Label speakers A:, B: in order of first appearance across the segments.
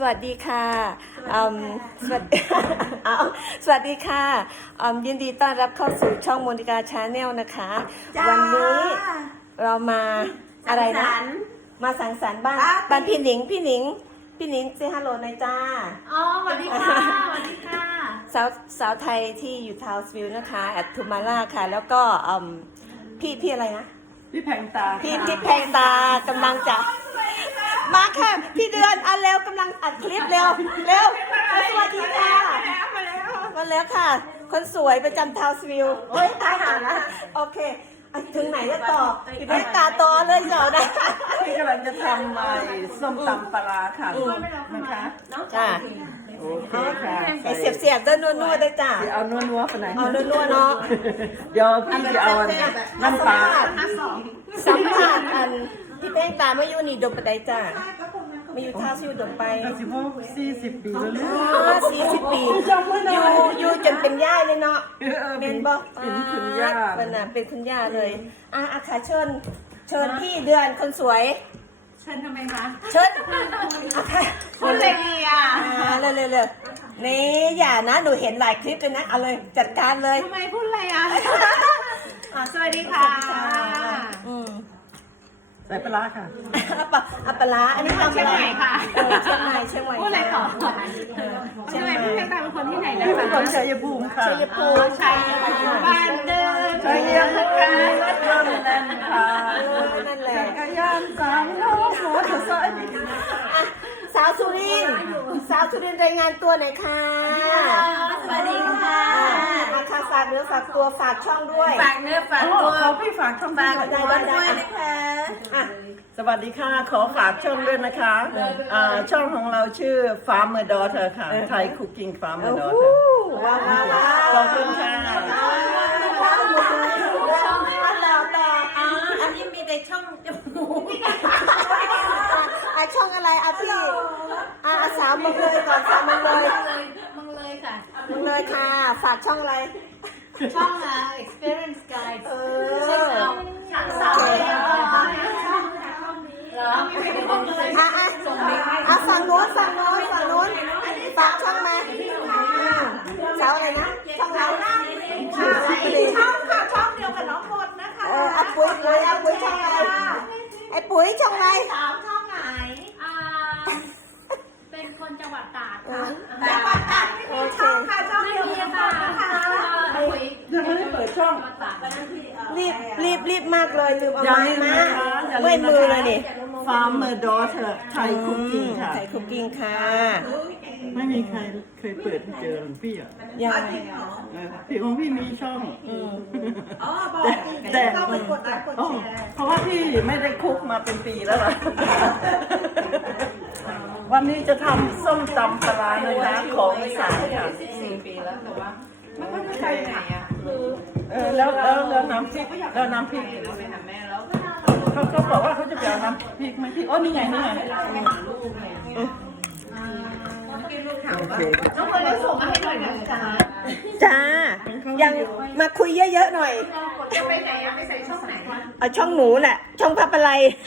A: สวัสดีค่ะสวัสดี สวัสดีค่ะยินดีต้อนรับเข้าสู่ช่องโมนิกาชาแนลนะคะวันนี้เรามาอะไรนะมาสังสรรค์บ้านพี่หนิงเซฮัลโหลหน่อยจ้า
B: อ๋อสวัสดีค่ะสวัสดีค่ะ
A: สาวไทยที่อยู่ทาวส์วิลนะคะแอดทูมาล่าค่ะแล้วก็พี่อะไรนะ
C: พี่แพงตา
A: พี่แพงตากำลังจะมาค่ะพี่เดือนเร็วกำลังอัดคลิปเร็วสวัสดีค่ะมาแล้วค่ะคนสวยประจำทาวส์วิลโอ้ยตายห่านะโอเคถึงไหนจะต่อพี่แพงตาต่อเลยเหรอนะ
C: พี่กำลังจะทำส้มตำปลาค่ะนะคะ
A: จ้า
C: โอเคค่ะ
A: เสียบได้นัวได้จ้า
C: เอานัวไปไหน
A: เอานัวเนาะ
C: เดี๋ยวพี่จะเอาน้ำปลา
A: สัมผัสพี่แป้งตาไม่อยู่นี่ดมไปได้จ้าไม่อยู่ท่าซิวดมไป
C: 40 ปีแล้ว
A: 40 ปีอยู่จนเป็นย่าเลยเนาะเป็นบ่
C: เป็นคุณย่า
A: เป็นคุณย่าเลยค่ะเชิญพี่เดือนคนสวย
B: เชิญทำไมคะ
A: เชิญ
B: พูดอะไรดี
A: เลยนี่อย่านะหนูเห็นหลายคลิปเลยนะเอาเลยจัดการเลย
B: ทำไมพูดอะไรสวัสดีค่ะ
C: ใส่ปลาค่ะ
A: ปลาอันนี้
B: เชียงใหม่ค่ะ
A: เชียงใหม่
B: พูดอะไรต่อเชียงใหม่พี่เพชรเป็นคนที่ไหนนะ
C: เป็นคนชัยภูมิค่ะ
A: ชัยภูมิ
B: บ้านเดิม
C: ชัยภูมินั่นค่ะ
A: นั่นแหละ
C: จักรยาน3 ล้อมอเตอร์ไซค์
A: สาวสุรินทร์รายงานตัวหน่อยค่ะ
B: สวัสดีค่ะ
A: ค่ะฝากเนื้อฝากตัวฝากช่องด้วย
B: ฝากเนื้อฝากตัว
C: ขอพี่ฝากช่อง
B: ด้วยนะคะ
C: สวัสดีค่ะขอฝากช่องด้วยนะคะช่องของเราชื่อ Farmer Daughter ค่ะ Thai Cooking Farmer Daughter
A: ว้าว
C: ขอบคุณค่ะ
B: อันนี้มีแต่ช่องจมูก
A: ช่องอะไรพี่สาวมึงเลยก่อนสาวมึงเลย
B: ค่ะ
A: มึงเลยค่ะฝากช่องอะไร
B: ช่อง experience guide
A: ใช่เอาสาวเลยเหรอฝั่งโน้นฝากช่องมาสาวอะไรนะช่องเรา
B: ช่องค่ะช่องเดียวกับน้องมดนะคะ
A: ปุ๋ยช่องอะไรปุ๋ยช่องอะไร
B: ช่องไหนเป็นคนจังหวัดตากค่ะ
A: จังหวัดตาก
B: ไม่มีช่องค่ะช่องเดียวกันนะคะ
C: ยังไม่ได้เปิดช่อง
A: รีบมากเลยลืมเอาไม้มาเมื่อยมือเลยนี่
C: Farmer Daughter Thai Cooking ค่ะ
A: Thai Cooking ค่ะ
C: ไม่มีใครเคยเปิดเจอหลวงพี่
A: ยัง
C: พี่ของพี่มีช่องแต่เพราะว่าพี่ไม่ได้คุกมาเป็นปีแล้วล่ะวันนี้จะทำส้มตำปลานะคะของอีสานค่ะ
B: 4 ปีแล้วแต่ว่า
C: ไม่ได้ไปไหนแล้วน้ำพริก
B: ไปหาแม่แล้ว
C: เขาบอกว่าเขาจะไปเอาน้ำพริกไหมพี่นี่ไง
B: น้องคนได้ส่งมาให้หน่อยนะคะ
A: จ้ายังมาคุยเยอะๆหน่อย
B: จะไปไหนไปใส่ช่องไหน
A: เอาช่องหนูแหละช่องพับอะไร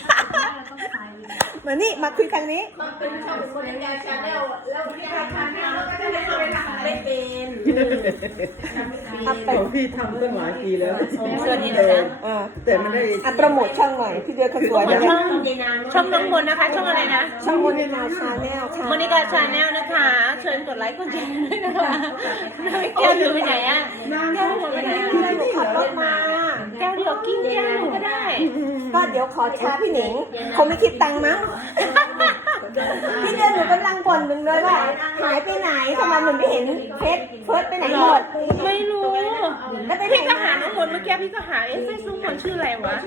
A: มานี่มาคุยครั้งนี้
B: มาเป็นช่องคนงานชาแนลแล้วพี่ทำงานแล้วก็จะได้ไปทำอะไรไม่เป็น
C: พี่ทำตั้งหลายปีแล้ว
B: สวัสดีนะคะ
C: แต่ไม่ได้
A: โปรโมทช่องหน่อยพี่เดือนคนสวย
B: ช่องน้องมนนะคะช่องอะไรนะ
A: ช่องโมนิกาชาแนลค่ะ
B: โมนิกาชาแนลนะคะเชิญกดไลค์กดแชร์ด้วยนะคะแก้วอยู่ไปไหนอ่ะแก้วอยู่ไปไหนอ่ะ
A: หนูขับรถมา
B: แก้วเดียวกินแก้วก็ได้
A: ก็เดี๋ยวขอชาพี่หนิงคงไม่คิดตังค์มั้งพี่เดือนหนูกำลังบ่นหนึ่งเลยว่าหายไปไหนทำไมหนูไม่เห็นเฟิร์สไปไหนหมด
B: ไม่รู้แล้วพี่ก็หาน้องคนเมื่อกี้พี่ก็หาเฟซบุ๊กคนชื่ออะไรวะ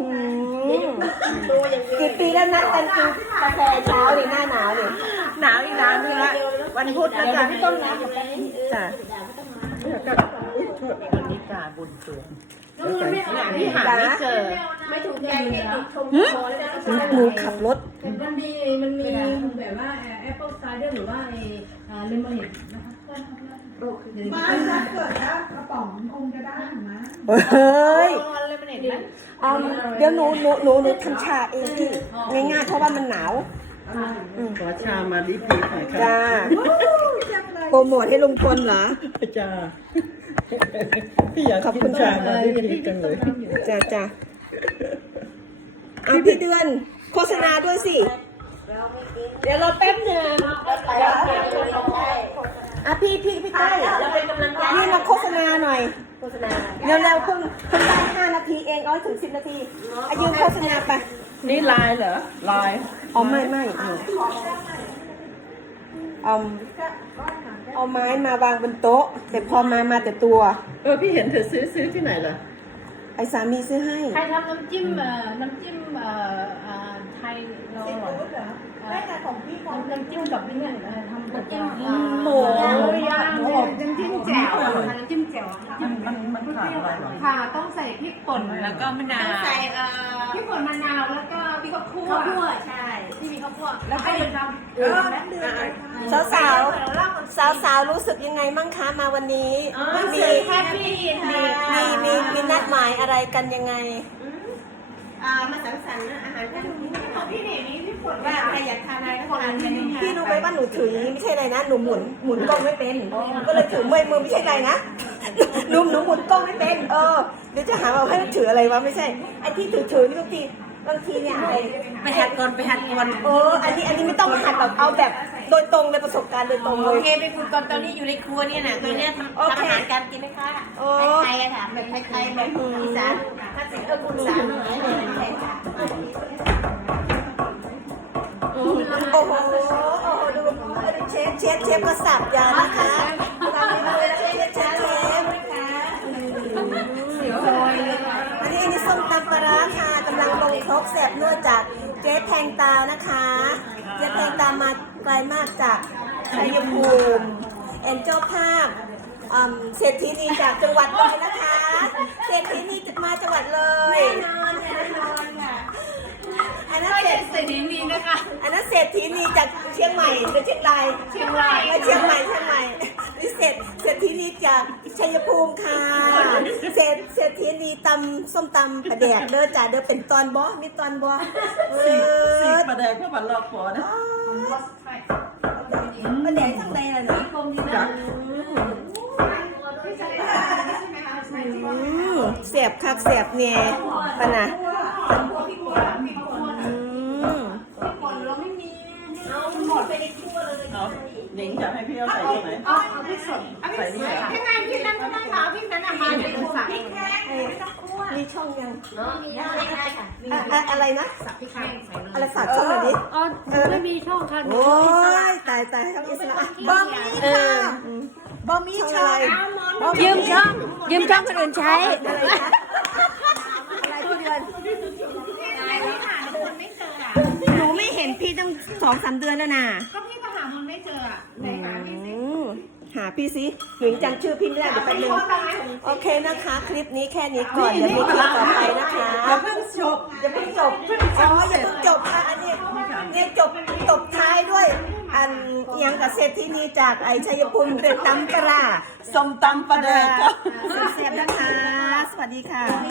A: กี่ปีแล้วนะกันกินกาแฟเช้าดิหน้าหนาวดิ
B: หนาวอีกน้ำนึงละวันพุธนะจ๊ะพี่ต้มน้ำ
A: จ้ะ
C: วันนี้กาบุญเกิน
B: พี่หาไม่เจอไม่ถูกใจ
A: หนูขับรถ
D: มันมีแบบว่าแอปเปิลไซเดอร์หรือว่าเลมอนเนดนะคะบ้านถ้าเกิดถ้ากระป๋องคงจะได้ไหม
A: เฮ้ย
B: เลมอนเนดไหม
A: เดี๋ยวหนูทำชาเองพี่ง่ายๆเพราะว่ามันหนาว
C: ขอชามาดิพีหน่อยค่ะ
A: จ้าโปรโมทให้ลุงพลเหรอ
C: จ้าพี่อยากกินชามาดิพีจังเลย
A: จ้าจ้าอ่ะพี่เดือนโฆษณาด้วยสิ
B: เดี๋ยวเราแป๊บหนึง
A: อ่ะพี่ใกล้
B: เราเป็นกำลังใจ
A: พี่มาโฆษณาหน่อย
B: โฆษณา
A: เร็วๆเพิ่งได้5 นาทีเองเอาให้ถึง10 นาทีอายุโฆษณาไป
C: นี่ลายเหรอลาย
A: อ๋อไม่เอาไม้มาวางบนโต๊ะ แต่พอมาแต่ตัว
C: พี่เห็นเธอซื้อที่ไหนล่ะ
A: ไอ้สามีซื้อให้
B: ใครทำน้ำจิ้มไทยเราอร่อย
D: ได้แต่ของพี่ของ
B: น้ำจิ้มกับนี่ทำน้ำจิ้ม
A: หมู
B: ย่าง
D: น้ำจิ้มแจ่วน้ำจิ้มแจ่ว
C: มันขาดอะไรหรอ
D: ค่ะต้องใส่พริกป่น
B: แล้วก็มะนาว
D: ใส่พริกป่นมะนาวแล้วก็พริกข้าวคั่วใช่ที่มีข้าวคั่วแล้วก็เป็นน้ำ
A: สาวรู้สึกยังไงมั่งคะมาวันนี้มี
D: แฮปปี้
A: มีนัดหมายอะไรกันยังไง
D: มาสังสรรค์อาหารกันของพี่เนี่ยนี่พี่ป่นว่าใครอยากทานอะไรก็ทานกันนะคะ
A: พี่รู้ไหมว่าหนูถืออย่างนี้ไม่ใช่อะไรนะหนูหมุนกล้องไม่เป็น ก็เลยถือมือไม่ใช่อะไรนะหนูหมุนกล้องไม่เป็นเดี๋ยวจะหาว่าให้ถืออะไรวะไม่ใช่ไอ้ที่ถือนี่บางทีเนี่ยอะไร
B: ไปหัดก่อน
A: อันนี้ไม่ต้องมาหัดแบบเอาแบบโดยตรงเลยประสบการณ์โดยตรงเล
B: โอย เคไปคุยก่อนตอนนี้อยู่ในครัวเนี่ยนะตอนนี้ทำอาหารการกินไหมคะ
D: ไทยอะค่ะแบบไทยแบบอีสานถ้าสิคุณอีสาน
A: โอ้โหดูเชฟก็สับยานะคะตามนี้เลยนะเชฟอันนี้ส้มตำปลาร้าค่ะกำลังลงครกแสบนวดจากเจ๊แทงตาวนะคะเจ๊แทงตาวมาไกลมากจากชัยภูมิแอนเจ้าภาพเศรษฐีนีจากจังหวัดเลยนะคะเศรษฐีนีมาจังหวัดเลยแน่นอนค่ะอันนั้นเศรษฐีนีนะคะอันนั้นเศรษฐีนีจากเชียงใหม่หรือเชียงรายเชียงใหม่นี่เศรษฐีนีจากชัยภูมิค่ะเศรษฐีนีตำส้มตำปลาแดกเด้อจ้าเด้อเป็นตอนบ่มีตอนบ่
C: สีประแดงก็บันลอกปอนะ
A: ปลาแดกทั้งใดล่ะนี่เสียบคักเสียบเนี่ยปะนะ
C: หนิงจะให้พี่เอาใส่ตรงไหนใส่นี่เหรอ
D: พี่นายพี่นั่นก็ได้ค่ะพี่นั้นมาเป็นคนสั่งพริกแห้งไม่ต้องคั่ว
A: มีช่องยัง
D: มีได้ค่ะ
A: อะไรนะ
D: พริกแห้งใส่เลย
A: อะไรฝากช่องหน่อยดิ
B: อ๋อไม่มีช่องค่ะ
A: โอ้ยตายช่องอิสระบะหมี่ค่ะบะหมี่ช่อง
B: ยืมช่องคนอื่นใช้
A: อะไรที่เดือนหนูไม่เห็นพี่ตั้ง2-3 เดือนแล้วนะ
D: ก็พี่ก็หามันไม่เจออ่ะไหนหาพี่สิ
A: หาพี่สิหนูยังจำชื่อพี่ไม่ได้เดี๋ยวแป๊บนึงโอเคนะคะ คลิปนี้แค่นี้ก่อนเดี๋ยวมีคลิปต่อไปนะคะ
C: อย่าเพิ่งจบ
A: อย่าเพิ่งจบค่ะอันนี้เนี่ยจบท้ายด้วย อันยังกับเศรษฐีนีจากไอชัยภูมิเป็นตำกระลา
C: ส้มตำประแดงก็
A: เสียบนะคะ สวัสดีค่ะ